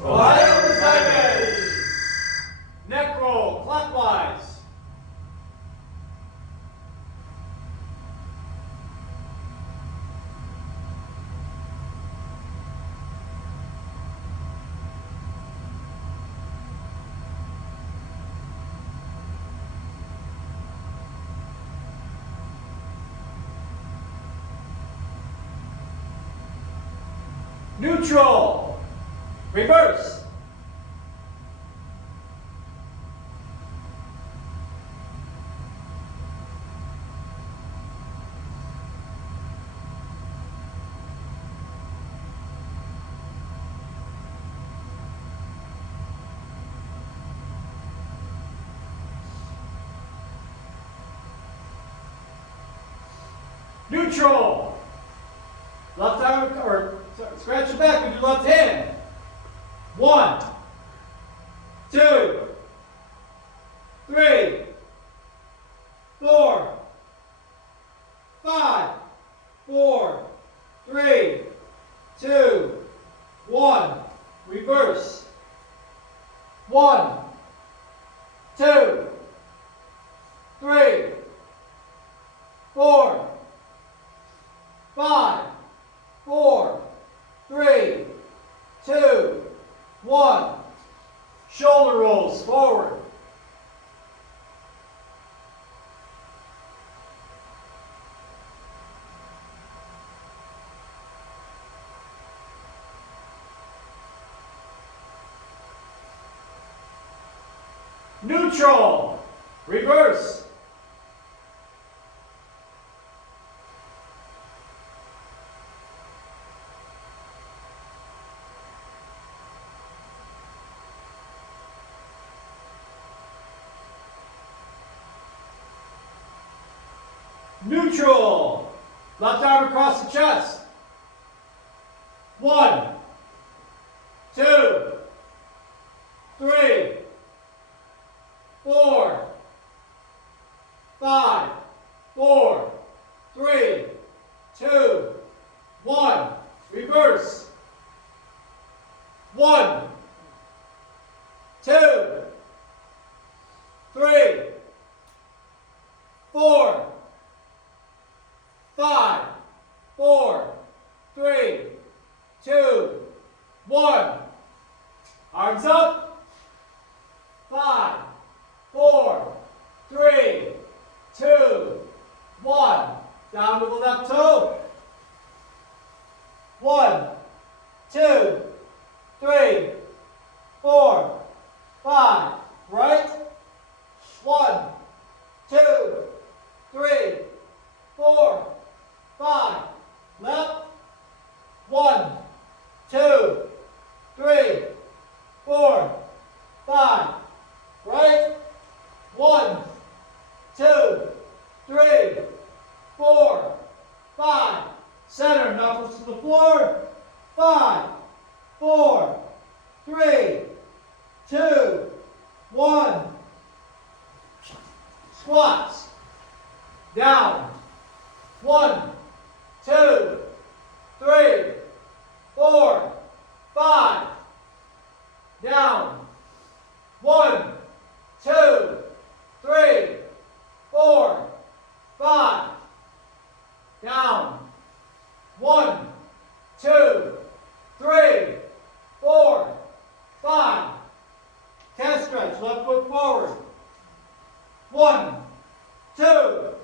Ohio to sideways. Neck roll clockwise. Neutral. Reverse. Neutral. Left arm, or scratch your back with your left hand. 1, 2, 3, 4, 5, 4, 3, 2, 1. Reverse. 1, 2, 3, 4, 5, 4, 3, 2, 1. Shoulder rolls forward. Neutral. Reverse. Neutral. Left arm across the chest. 1, 2, 3, 4, 5, 4, 3, 2, 1. Reverse. 1, 2, 3, 4, 5, 4, 3, 2, 1. Arms up. 5, 4, 3, 2, 1. Down to the left toe. 1, 2, 3, 4, 5. Right. 1, 2, 3, 4, 5. Left. 1, 2, 3, 4, 5. Right. 1, 2, 3, 4, 5. Center, knuckles to the floor. 5, 4, 3, 2, 1. Squats. Down. 1, 2, 3, 4, 5. Down. 1, 2, 3, 4, 5. Down. 1, 2, 3, 4, 5. Calf stretch. Left foot forward. 1, 2,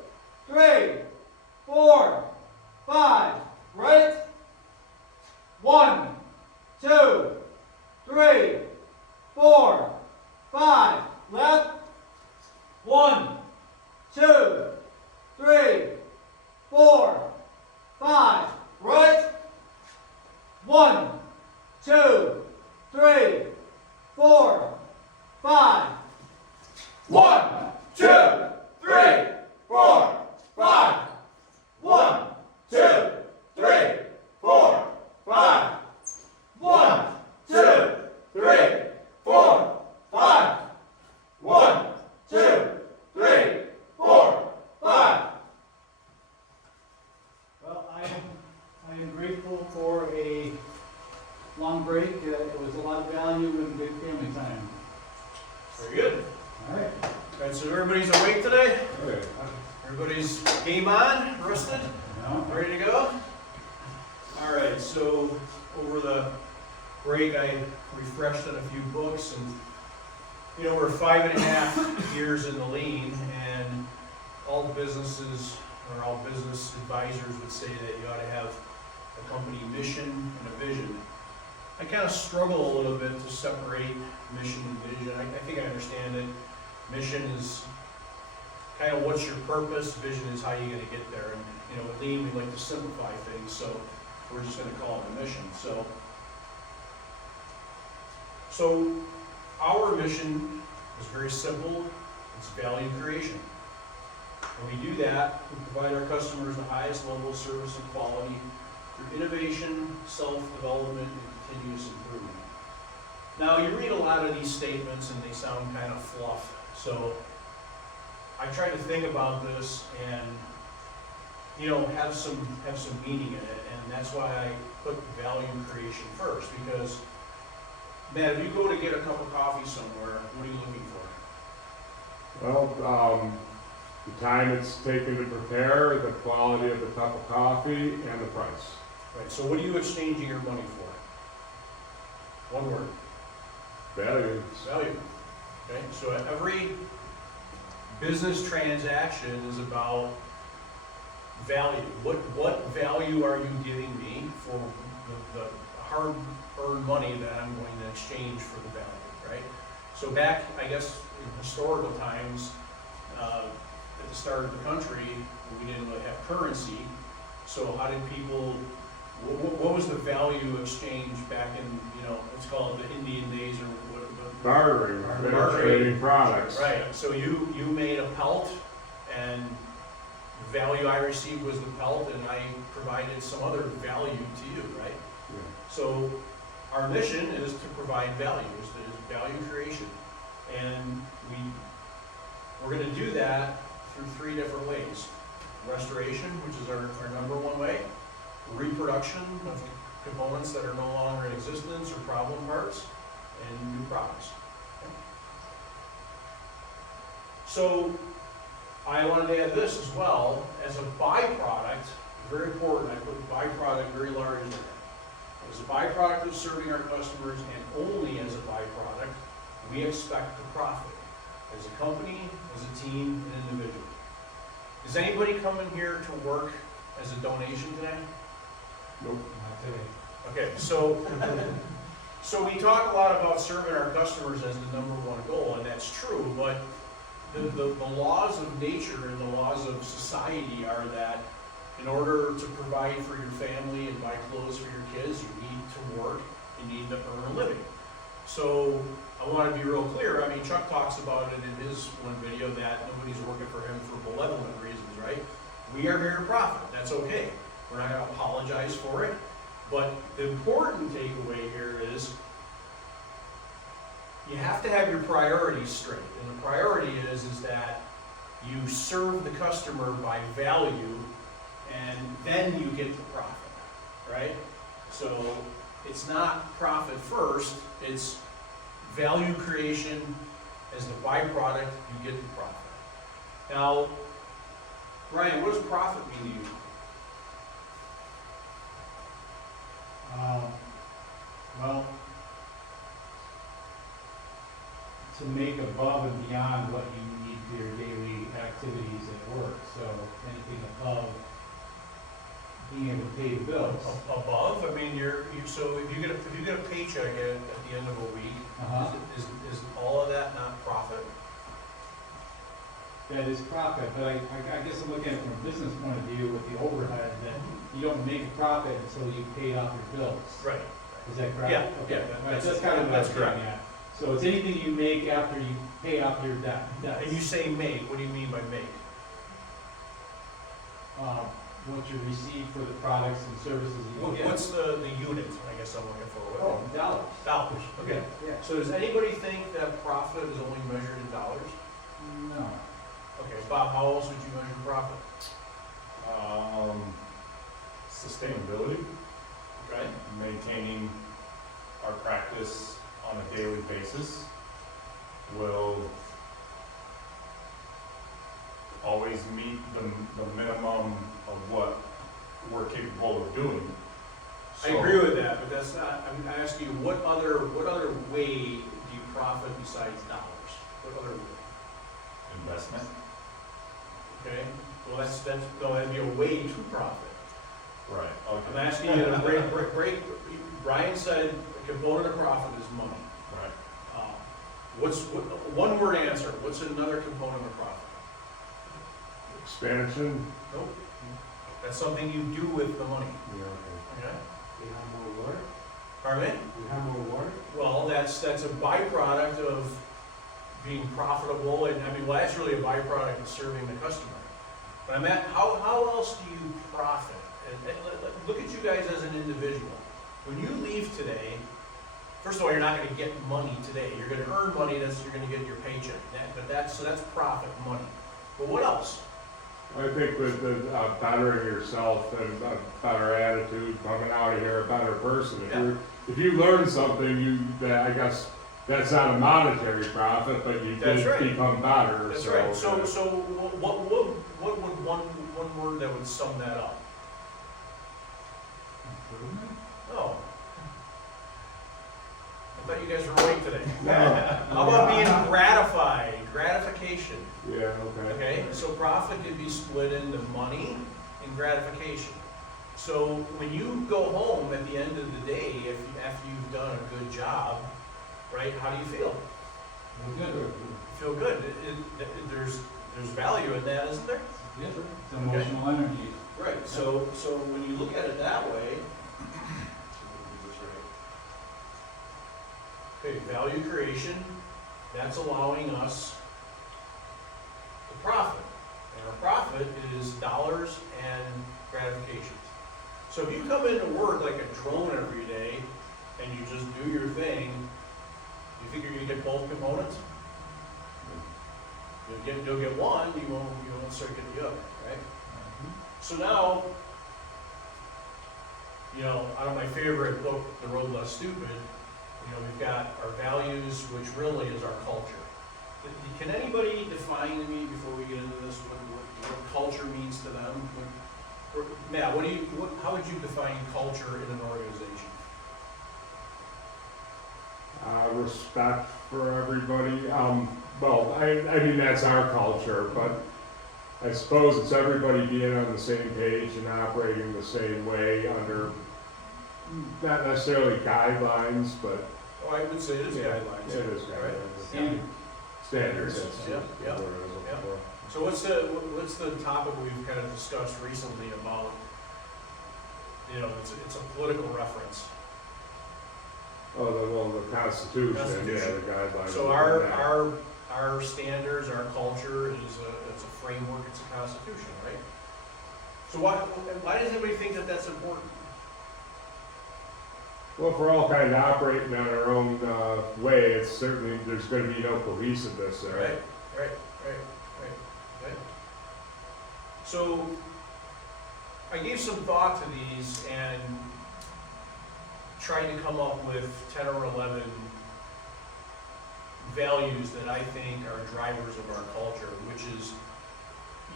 3, long break. It was a lot of value and good family time. Very good. All right. All right, so everybody's awake today? Okay. Everybody's game on, rested, No? ready to go? All right, so over the break, I refreshed on a few books, and you know, we're 5.5 years in the lean, and all businesses or all business advisors would say that you ought to have a company mission and a vision. I kind of struggle a little bit to separate mission and vision. I think I understand it. Mission is kind of what's your purpose, vision is how you're going to get there. And you know, with lean, we like to simplify things, so we're just going to call it a mission. So our mission is very simple. It's value creation. When we do that, we provide our customers the highest level of service and quality through innovation, self-development, and continuous improvement. Now, you read a lot of these statements and they sound kind of fluff. So I try to think about this and, you know, have some meaning in it, and that's why I put value creation first. Because, man, if you go to get a cup of coffee somewhere, what are you looking for? Well, the time it's taken to prepare, the quality of the cup of coffee, and the price. Right. So what are you exchanging your money for? One word. Value. Value. Okay. So every business transaction is about value. What value are you giving me for the hard-earned money that I'm going to exchange for the value, right? So back, I guess, in historical times, at the start of the country, we didn't really have currency. So how did people? What was the value exchange back in, you know, let's call it the Indian days or what? Bartering. Trading products. Right. So you made a pelt, and the value I received was the pelt, and I provided some other value to you, right? Yeah. So our mission is to provide value, is value creation, and we're going to do that through 3 different ways: restoration, which is our number one way; reproduction of components that are no longer in existence or problem parts; and new products. So I wanted to add this as well as a byproduct. Very important. I put byproduct very large in there. As a byproduct of serving our customers, and only as a byproduct, we expect to profit as a company, as a team, and individual. Is anybody coming here to work as a donation today? Nope. Not today. Okay, so we talk a lot about serving our customers as the number one goal, and that's true, but the laws of nature and the laws of society are that in order to provide for your family and buy clothes for your kids, you need to work, you need to earn a living. So I want to be real clear. I mean, Chuck talks about it in his one video that nobody's working for him for malevolent reasons, right? We are here to profit. That's okay. We're not going to apologize for it. But the important takeaway here is you have to have your priorities straight. And the priority is that you serve the customer by value, and then you get the profit, right? So it's not profit first, it's value creation as the byproduct, you get the profit. Now, Ryan, what does profit mean to you? Well, to make above and beyond what you need for your daily activities at work. So anything above being able to pay the bills. Above? I mean, so if you get a paycheck at the end of a week, is all of that not profit? That is profit, but I guess I'm looking at it from a business point of view with the overhead, that you don't make a profit until you pay off your bills. Right. Is that correct? Yeah, Okay. yeah, Right, that's kind of what I was correct. getting at. So it's anything you make after you pay off your debt. And you say make, what do you mean by make? What you receive for the products and services you get. What's the unit, I guess I'm looking for? Oh, dollars. Dollars, okay. Yeah. So does anybody think that profit is only measured in dollars? No. Okay, Bob, how else would you measure profit? Sustainability, Okay. maintaining our practice on a daily basis will always meet the minimum of what we're capable of doing. I So- agree with that, but that's not, I'm asking you, what other way do you profit besides dollars? What other way? Investment. Okay, well, no, that'd be a way to profit. Right, I'm okay, asking you to break, Brian said a component of profit is money. right. One word answer, what's another component of profit? Expansion, Nope. That's something you do with the money, yeah, okay? We have more work, Pardon me? we have more work. Well, that's a byproduct of being profitable, and, well, that's really a byproduct of serving the customer. But how else do you profit? And look at you guys as an individual. When you leave today, first of all, you're not gonna get money today. You're gonna earn money, you're gonna get your paycheck. So that's profit, money. But what else? I think that bettering yourself and a better attitude, coming out of here a better person. If you learn something, I guess that's not a monetary profit, but you That's did right. become better. That's so, right. So what would one word that would sum that up? Improvement? Oh. I thought you guys were right today. No. How about being gratified? Gratification. Yeah, okay. Okay, so profit could be split into money and gratification. So when you go home at the end of the day, after you've done a good job, right, how do you feel? We're good. You feel good. There's value in that, isn't there? Yes, it's emotional energy. Right, so when you look at it that way, okay, value creation, that's allowing us to profit. And our profit is dollars and gratifications. So if you come into work like a drone every day and you just do your thing, you think you're gonna get both components? You'll get one, you won't start getting the other, right? So now, out of my favorite book, The Road Less Stupid, we've got our values, which really is our culture. Can anybody define to me before we get into this what culture means to them? Matt, how would you define culture in an organization? Respect for everybody. Well, I mean, that's our culture, but I suppose it's everybody being on the same page and operating the same way under, not necessarily guidelines, but Oh, I would say it is guidelines. it is Right. guidelines. Standards. that's Yep, the yep, word I was looking yep. for. So what's the topic we've kind of discussed recently about, it's a political reference. Oh, the Constitution, yeah, Constitution. the guidelines. So Yeah. our standards, our culture it's a framework, it's a constitution, right? So why does anybody think that that's important? Well, if we're all kind of operating on our own way, it's certainly, there's gonna be no cohesiveness there. Right. Okay. So I gave some thought to these and tried to come up with 10 or 11 values that I think are drivers of our culture, which is,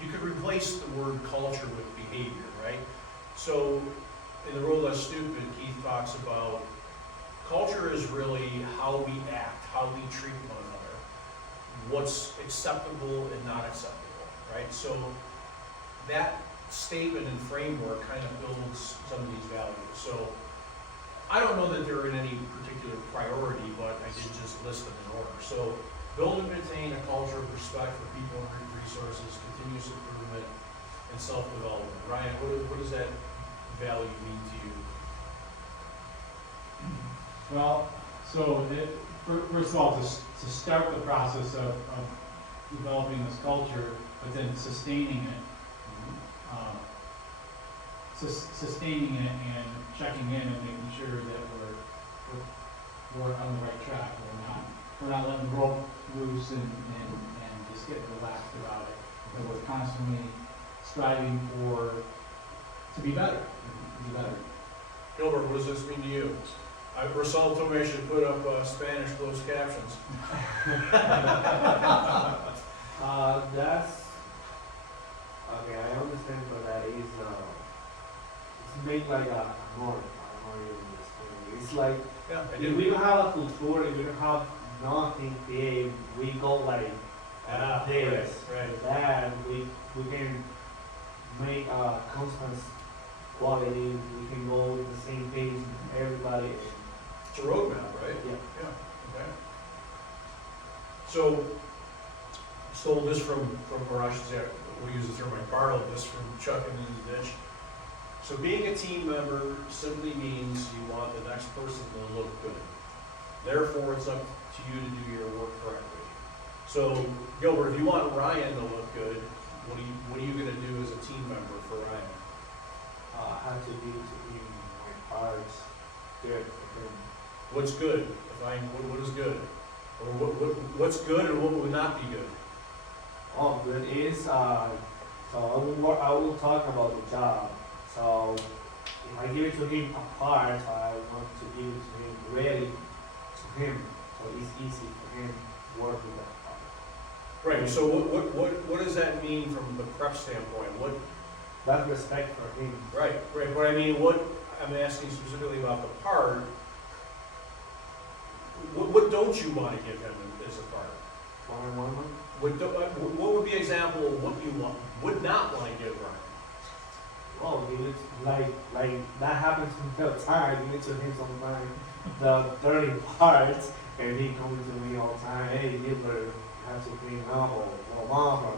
you could replace the word culture with behavior, right? So in The Road Less Stupid, Keith talks about culture is really how we act, how we treat one another, what's acceptable and not acceptable, right? So that statement and framework kind of builds some of these values. So I don't know that they're in any particular priority, but I did just list them in order. So build and maintain a culture of respect for people and resources, continuous improvement, and self-development. Ryan, what does that value mean to you? Well, so first of all, to start the process of developing this culture, but then sustaining it, sustaining it and checking in and making sure that we're on the right track. We're not letting the rope loose and just getting relaxed about it. That we're constantly striving to be better. Gilbert, what does this mean to you? Rosal told me I should put up Spanish closed captions. That's, okay, I understand, but that is, it's made like a norm, I don't know if you understand. It's like, Yeah, I if do. we don't have a culture, if we don't have nothing big, we go like Ah, this. right. With that, we can make a constant quality, we can go the same page with everybody. It's a roadmap, right? Yeah. Yeah, okay. So, stole this from, or I should say, we'll use the term I borrowed this from Chuck in the ditch. So being a team member simply means you want the next person to look good. Therefore, it's up to you to do your work correctly. So, Gilbert, if you want Ryan to look good, what are you gonna do as a team member for Ryan? Have to be to him my parts good for him. What's good? What is good? Or what's good and what would not be good? Oh, good is, so I will talk about the job. So if I give it to him apart, I want to give it to him ready to him, so it's easy for him to work with that part. Right, so what does that mean from the prep standpoint? That's respect for him. Right, but I mean, what, I'm asking specifically about the part, what don't you want to give him as a part? One. What would be an example of what you would not want to give Ryan? Oh, give it, like that happens to me all the time, give it to him sometimes, the dirty parts, and he comes to me all the time, hey, Gilbert, you have to clean up, or mom, or,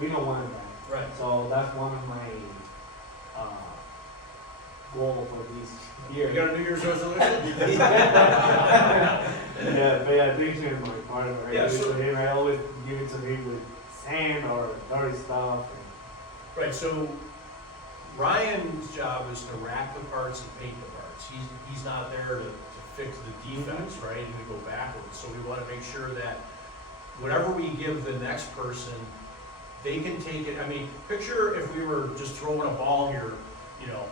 we don't want that. Right. So that's one of my, goal for this year. You got a New Year's resolution? Yeah, pay attention to my partner. I Yeah, give it so- to him, I always give it to him with sand or dirty stuff. Right, so Ryan's job is to rack the parts and paint the parts. He's not there to fix the defects, right, and we go backwards. So we want to make sure that whatever we give the next person, they can take it. I mean, picture if we were just throwing a ball here, you know,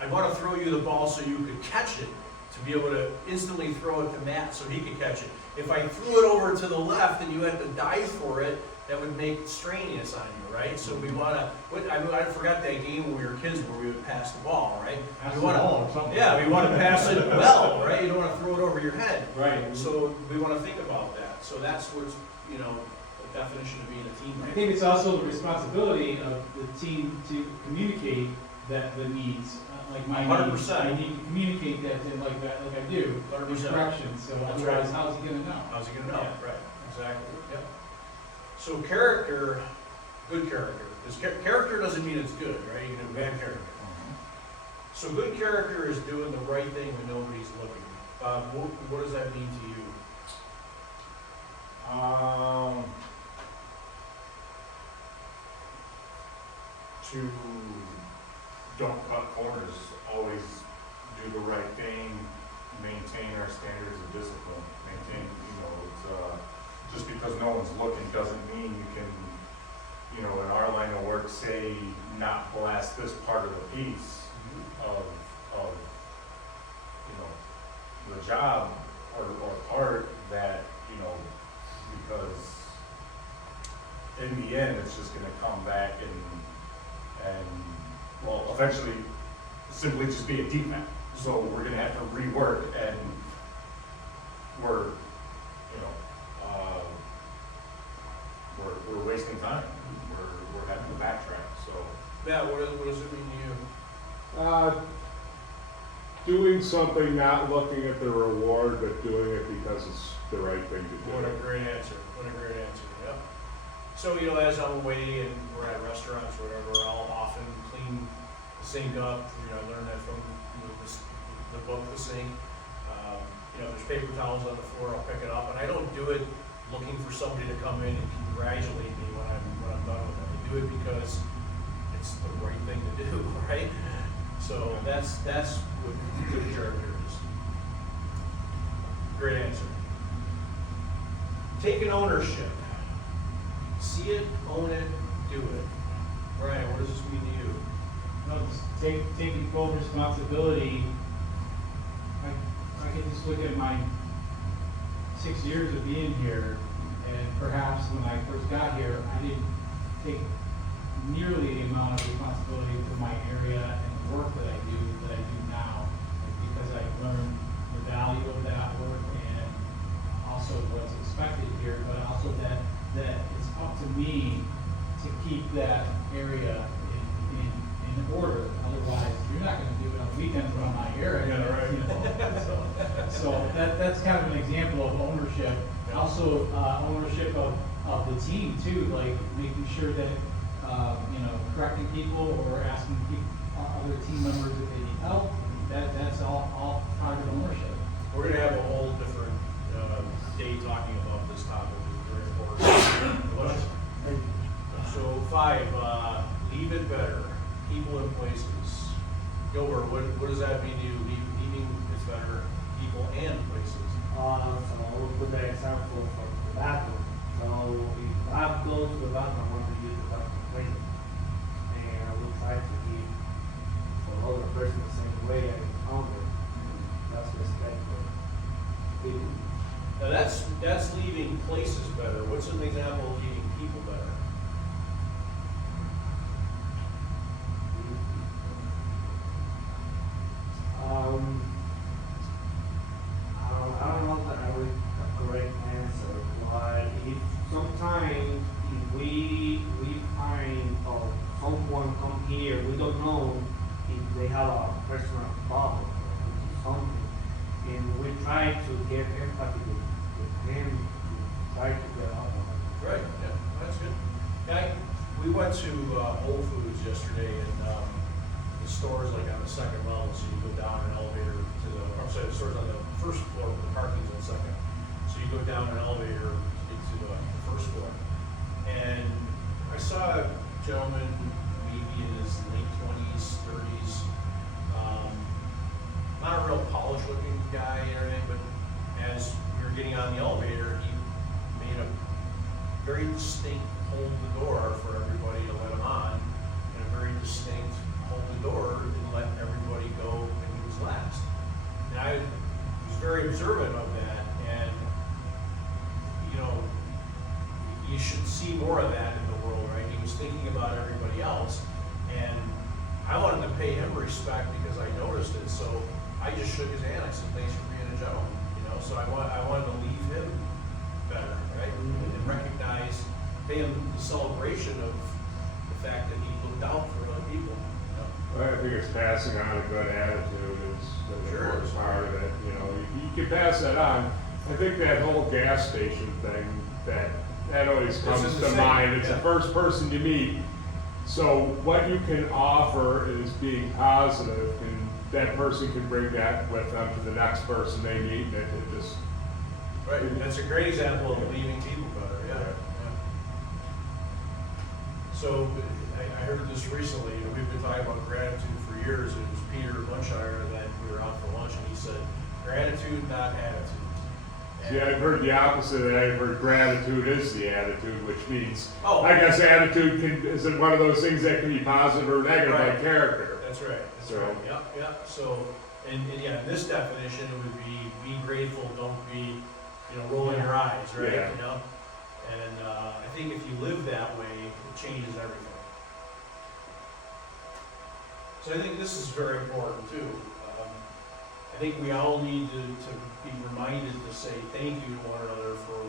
I want to throw you the ball so you could catch it, to be able to instantly throw it to Matt so he could catch it. If I threw it over to the left and you had to dive for it, that would make it strenuous on you, right? So we want to, I forgot that game when we were kids where we would pass the ball, right? Pass We the wanna- ball or something. Yeah, we want to pass it well, right? You don't want to throw it over your head. Right. So we want to think about that. So that's what's, you know, the definition of being a I teammate. think it's also the responsibility of the team to communicate the needs, like my needs. 100%. I need to communicate that to him like I do, 100%. instructions, so That's otherwise right. how's he gonna know? How's he gonna know? Yeah. Right, exactly, yep. So character, good character, because character doesn't mean it's good, right? You can have bad character. So good character is doing the right thing when nobody's looking. What does that mean to you? To don't cut corners, always do the right thing, maintain our standards of discipline, maintain, you know, it's, just because no one's looking doesn't mean you can, you know, in our line of work, say, not blast this part of the piece of, you know, the job or part that, you know, because in the end, it's just gonna come back and well, eventually simply just be a defect. So we're gonna have to rework and we're, you know, we're wasting time. We're having to backtrack, so. Matt, what does it mean to you? Doing something, not looking at the reward, but doing it because it's the right thing to What a do. great answer, yep. So, you know, as I'm away and we're at restaurants or whatever, I'll often clean the sink up, you know, I learned that from, you know, the book, The Sink. You know, if there's paper towels on the floor, I'll pick it up, and I don't do it looking for somebody to come in and congratulate me when I'm done with it. I do it because it's the right thing to do, right? So that's what good character is. Great answer. Taking ownership. See it, own it, do it. Brian, what does this mean to you? No, just taking full responsibility. I could just look at my 6 years of being here, and perhaps when I first got here, I didn't take nearly the amount of responsibility for my area and the work that I do now, because I learned the value of that work and also what's expected here, but also that it's up to me to keep that area in order. Otherwise, you're not gonna do it on weekends around my area. Yeah, right. You know? So that's kind of an example of ownership. Also, ownership of the team too, like making sure that, correcting people or asking other team members if they need help. That's all part of ownership. We're gonna have a whole different, day talking about this topic, it's very important. So 5, leave it better, people and places. Gilbert, what does that mean to you, leaving it's better, people and places? So we'll put that example for the bathroom. So if I go to the bathroom, I want to use the bathroom clean. And I will try to give for the other person the same way I encounter. That's respect for people. Now that's leaving places better, what's an example of leaving people better? I don't know that I would have correct answer, but if sometimes if we find or someone come here, we don't know if they have a personal problem or something, and we try to get empathy with him to try to get out of it. Right, yeah, that's good. We went to Whole Foods yesterday, and the store's like on the second level, so you go down an elevator to the store's on the first floor, but the parking's on the second. So you go down an elevator to get to the first floor. And I saw a gentleman, maybe in his late 20s, 30s, not a real polished looking guy or anything, but as we were getting on the elevator, he made a very distinct hold the door for everybody to let him on, and a very distinct hold the door and let everybody go when he was last. And I was very observant of that, and you should see more of that in the world, right? He was thinking about everybody else, and I wanted to pay him respect because I noticed it, so I just shook his hand. I said, "Thanks for being a gentleman," So I wanted to leave him better, right? And recognize, pay him the celebration of the fact that he looked out for other people. Well, I think it's passing on a good attitude is the Sure. important part of it, you can pass that on. I think that whole gas station thing, that always This comes is the to same, mind, it's the yeah. first person you meet. So what you can offer is being positive, and that person can bring that with them to the next person they meet, and it just, Right, that's a great example of leaving people better, yeah. So, I heard this recently, we've been talking about gratitude for years. It was Peter Munshire that we were out for lunch, and he said, gratitude, not attitude. see, I've heard the opposite, and I've heard gratitude is the attitude, which means, Oh. I guess attitude is one of those things that can be positive or negative Right. like character. That's right, that's So- right, yeah. So, and yeah, in this definition, it would be grateful, don't be, rolling your eyes, right? Yeah. And, I think if you live that way, it changes everything. So I think this is very important too. I think we all need to be reminded to say thank you to one another for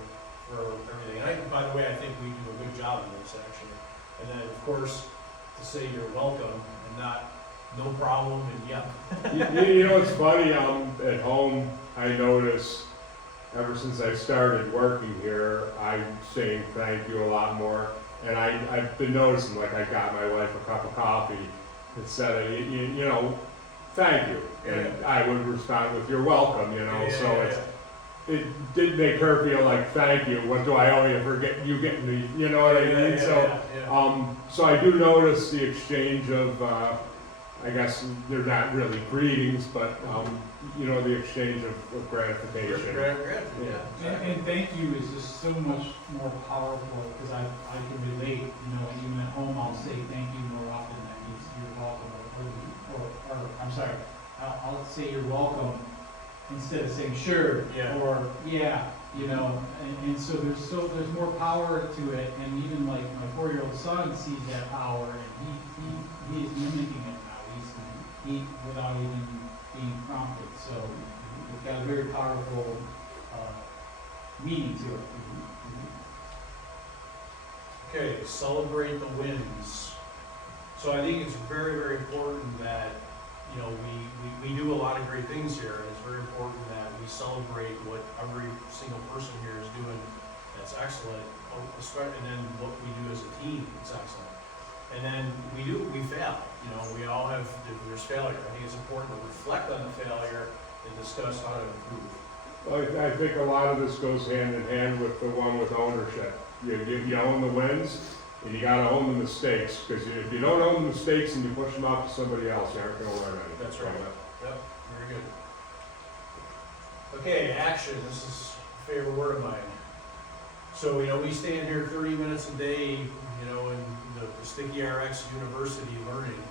everything. And by the way, I think we do a good job of this actually. And then, of course, to say you're welcome and not no problem and yeah. It's funny, at home, I notice, ever since I started working here, I'm saying thank you a lot more. And I've been noticing, like I got my wife a cup of coffee, instead of, thank you. And I would respond with, you're welcome, it did make her feel like, thank you, what do I owe you for you getting me, you know what I mean? So I do notice the exchange of, I guess they're not really greetings, but, the exchange of gratification. And thank you is just so much more powerful, because I can relate, even at home, I'll say thank you more often than you're welcome, or I'm sorry, I'll say you're welcome instead of saying sure, Yeah. or yeah, you know, and so there's more power to it, and even like my 4-year-old son sees that power, and he is mimicking it now, he without even being prompted, so it's got a very powerful, meaning to it. Okay, celebrate the wins. So I think it's very, very important that, you know, we do a lot of great things here, and it's very important that we celebrate what every single person here is doing that's excellent, and then what we do as a team that's excellent. And then we fail, you know, we all have, there's failure. I think it's important to reflect on the failure and discuss how to improve. Well, I think a lot of this goes hand in hand with the one with ownership. You own the wins, and you gotta own the mistakes, because if you don't own the mistakes and you push them off to somebody else, you aren't gonna learn anything. That's from right. it. Yep, very good. Okay, action, this is a favorite word of mine. So, you know, we stand here 30 minutes a day, you know, in the Sticky RX University learning,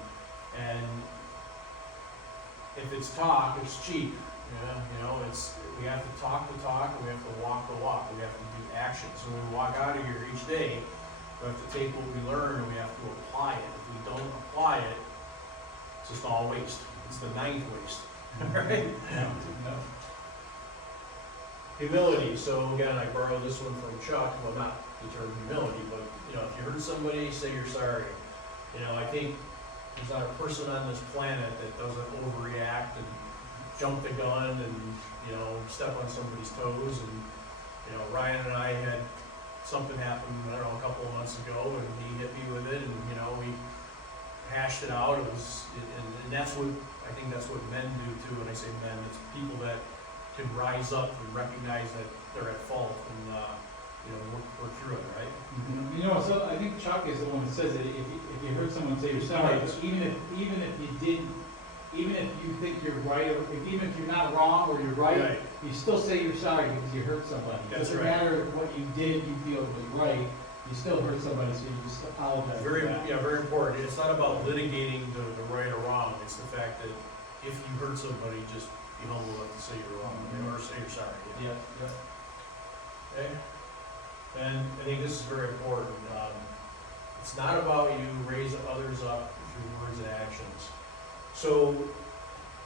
and if it's talk, it's cheap. Yeah, you know, we have to talk the talk, and we have to walk the walk, we have to do action. So when we walk out of here each day, we have to take what we learn and we have to apply it. If we don't apply it, it's just all waste. It's the 9th waste, right? Humility, so again, I borrowed this one from Chuck, well, not the term humility, but, you know, if you hurt somebody, say you're sorry. You know, I think there's not a person on this planet that doesn't overreact and jump the gun and, you know, step on somebody's toes. And, you know, Ryan and I had something happen, I don't know, a couple of months ago, and he hit me with it, and, you know, we hashed it out. It was, and that's what, I think that's what men do too. When I say men, it's people that can rise up and recognize that they're at fault and, you know, work through it, right? You know, so I think Chuck is the one that says that if you heard someone say you're sorry, Right. even if you didn't, even if you think you're right, or even if you're not wrong or you're right, you still say you're sorry because you hurt somebody. It That's doesn't right. matter what you did, you feel was right, you still hurt somebody, so you just apologize for Very, that. yeah, very important. It's not about litigating the right or wrong. It's the fact that if you hurt somebody, just be humble enough to say you're wrong, or say you're sorry. Yeah, yeah. Okay? And I think this is very important. It's not about you raise others up through words and actions. So,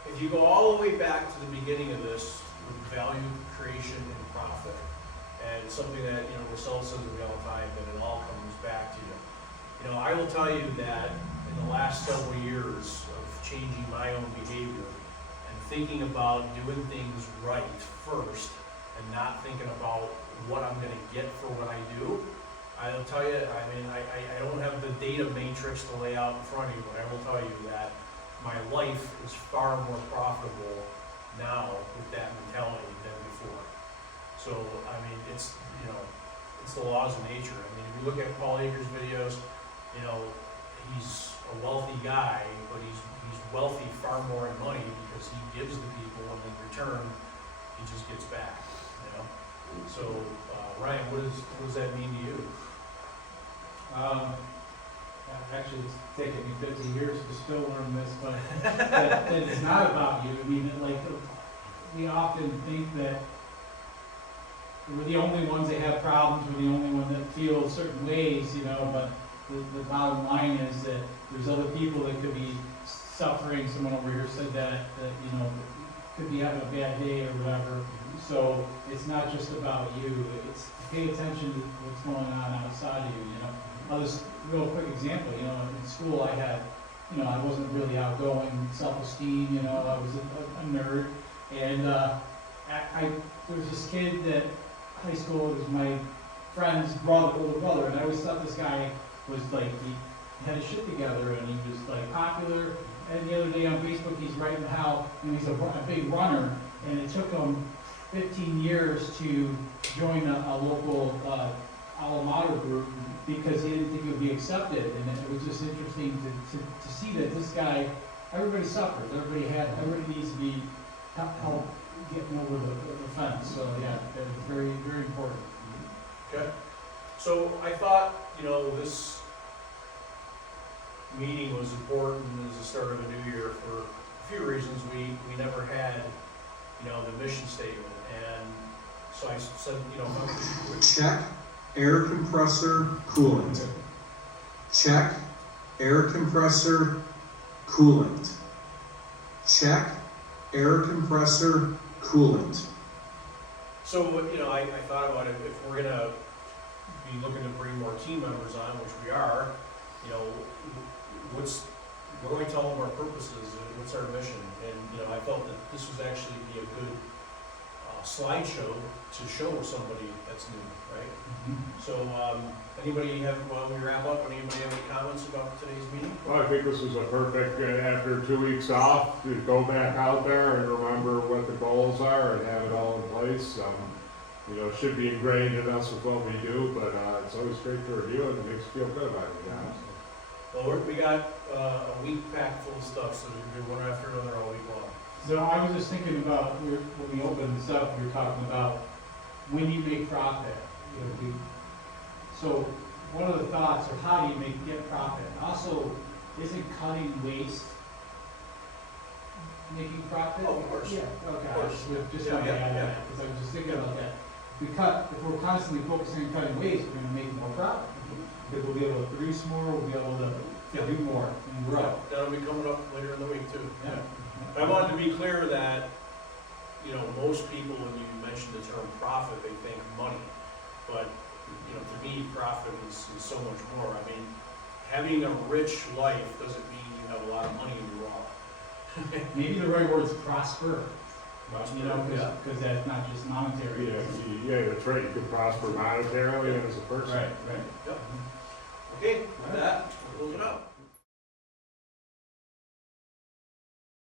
if you go all the way back to the beginning of this, with value creation and profit, and it's something that, you know, Russell says to me all the time, that it all comes back to you. You know, I will tell you that in the last several years of changing my own behavior and thinking about doing things right first and not thinking about what I'm gonna get for what I do, I'll tell you, I mean, I don't have the data matrix to lay out in front of you, but I will tell you that my life is far more profitable now with that mentality than before. So, I mean, it's, you know, it's the laws of nature. I mean, if you look at Paul Akers' videos, you know, he's a wealthy guy, but he's wealthy far more in money because he gives to people, and in return, he just gets back, you know? So, Ryan, what does that mean to you? Actually, it's taken me 50 years to still learn this, but that it's not about you. I mean, like, we often think that we're the only ones that have problems, we're the only one that feel certain ways, you know, but the bottom line is that there's other people that could be suffering. Someone over here said that, you know, could be having a bad day or whatever. So it's not just about you, it's pay attention to what's going on outside of you, you know. I'll just, real quick example, you know, in school I had, you know, I wasn't really outgoing, self-esteem, you know, I was a nerd. And there was this kid that, high school, was my friend's brother, older brother, and I always thought this guy was like, he had his shit together and he was like popular. And the other day on Facebook, he's writing how, you know, he's a big runner, and it took him 15 years to join a local alma mater group because he didn't think it would be accepted. And it was just interesting to see that this guy, everybody suffers, everybody needs to be help getting over the fence. So yeah, it's very, very important. Okay. So I thought, you know, this meeting was important as the start of a new year for a few reasons. We never had you know, the mission statement, and so I said, you know, Check air compressor coolant. Check air compressor coolant. Check air compressor coolant. so, you know, I thought about it, if we're gonna be looking to bring more team members on, which we are, you know, what do I tell them our purpose is, and what's our mission? And, you know, I felt that this was actually be a good slideshow to show somebody that's new, right? So, anybody have, while we wrap up, anybody have any comments about today's meeting? Well, I think this was a perfect, after 2 weeks off, to go back out there and remember what the goals are and have it all in place. You know, it should be ingrained in us with what we do, but, it's always great to review it, and it makes you feel good about it, yeah. Well, we got a week packed full of stuff, so we're gonna do one after another all week long. So I was just thinking about, when we opened this up, we were talking about when you make profit. You know, so one of the thoughts are how do you get profit? Also, isn't cutting waste making profit? Oh, of course. Yeah, okay, Of course. just Yeah, wanted to yeah, add yeah. that, because I was just thinking about that. If we're constantly focusing on cutting waste, we're gonna make more profit. Because we'll be able to produce more, we'll be able to do more and grow. That'll be coming up later in the week too. Yeah. I wanted to be clear that, you know, most people, when you mention the term profit, they think money. But, you know, to me, profit is so much more. I mean, having a rich life doesn't mean you have a lot of money in your wallet. Maybe the right word is prosper, you know, Yeah. because that's not just monetary. Yeah, that's right, you can prosper monetarily and as a person. Right, right. Yep. Okay, with that, we'll close it out.